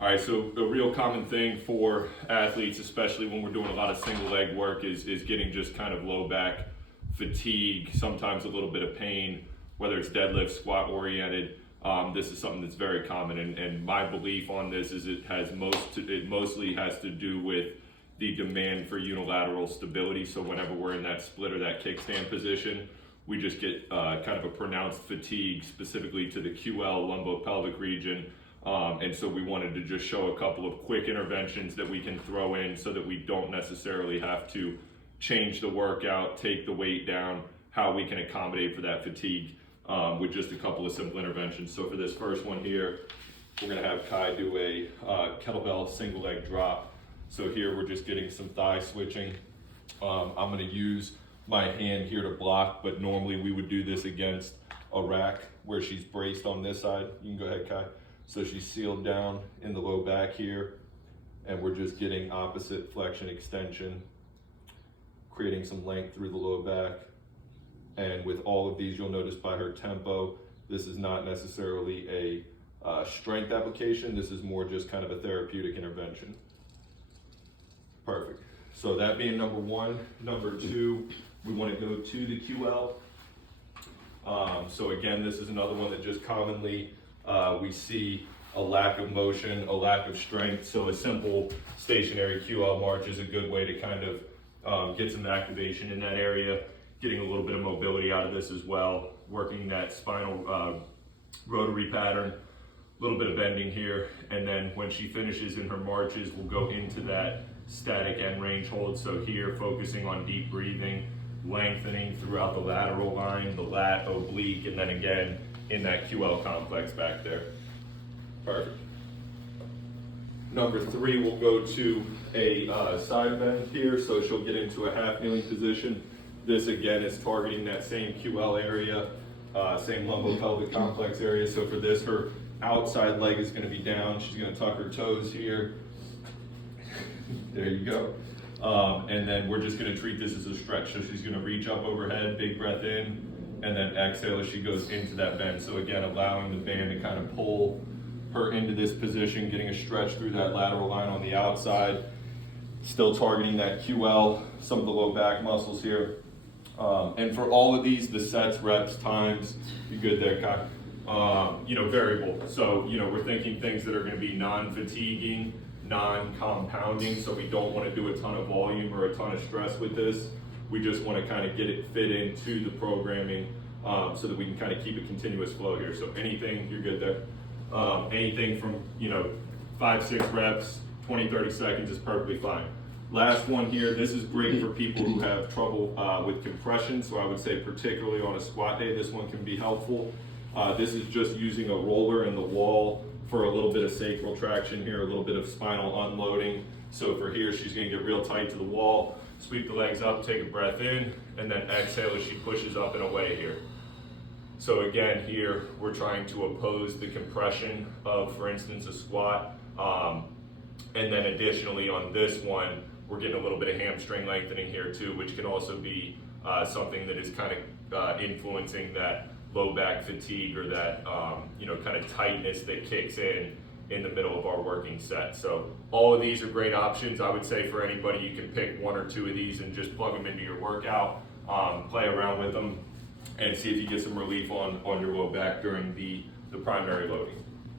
All right, so a real common thing for athletes, especially when we're doing a lot of single leg work, is getting just kind of low back fatigue, sometimes a little bit of pain, whether it's deadlift, squat oriented. This is something that's very common, and my belief on this is it mostly has to do with the demand for unilateral stability. So whenever we're in that split or that kickstand position, we just get kind of a pronounced fatigue, specifically to the QL, lumbopelvic region. And so we wanted to just show a couple of quick interventions that we can throw in so that we don't necessarily have to change the workout, take the weight down, how we can accommodate for that fatigue with just a couple of simple interventions. So for this first one here, we're gonna have Kai do a kettlebell single leg drop. So here we're just getting some thigh switching. I'm gonna use my hand here to block, but normally we would do this against a rack where she's braced on this side. You can go ahead, Kai. So she's sealed down in the low back here, and we're just getting opposite flexion extension, creating some length through the low back. And with all of these, you'll notice by her tempo, this is not necessarily a strength application. This is more just kind of a therapeutic intervention. Perfect. So that being number one. Number two, we want to go to the QL. So again, this is another one that just commonly we see a lack of motion, a lack of strength. So a simple stationary QL march is a good way to kind of get some activation in that area, getting a little bit of mobility out of this as well, working that spinal rotary pattern, a little bit of bending here. And then when she finishes in her marches, we'll go into that static end range hold. So here, focusing on deep breathing, lengthening throughout the lateral line, the lat, oblique, and then again in that QL complex back there. Perfect. Number three, we'll go to a side bend here. So she'll get into a half kneeling position. This again is targeting that same QL area, same lumbopelvic complex area. So for this, her outside leg is going to be down. She's going to tuck her toes here. There you go. And then we're just going to treat this as a stretch. So she's going to reach up overhead, big breath in, and then exhale as she goes into that bend. So again, allowing the band to kind of pull her into this position, getting a stretch through that lateral line on the outside, still targeting that QL, some of the low back muscles here. And for all of these, the sets, reps, times, you good there, Kai? Variable. So, we're thinking things that are going to be non-fatiguing, non-compounding. So we don't want to do a ton of volume or a ton of stress with this. We just want to kind of get it fit into the programming so that we can kind of keep a continuous flow here. So anything, you're good there. Anything from, 5-6 reps, 20-30 seconds is perfectly fine. Last one here, this is great for people who have trouble with compression. So I would say particularly on a squat day, this one can be helpful. This is just using a roller in the wall for a little bit of sacral traction here, a little bit of spinal unloading. So for here, she's gonna get real tight to the wall, sweep the legs up, take a breath in, and then exhale as she pushes up and away here. So again, here, we're trying to oppose the compression of, for instance, a squat. And then additionally on this one, we're getting a little bit of hamstring lengthening here too, which can also be something that is kind of influencing that low back fatigue or that kind of tightness that kicks in the middle of our working set. So all of these are great options. I would say for anybody, you can pick one or two of these and just plug them into your workout, play around with them, and see if you get some relief on your low back during the primary loading.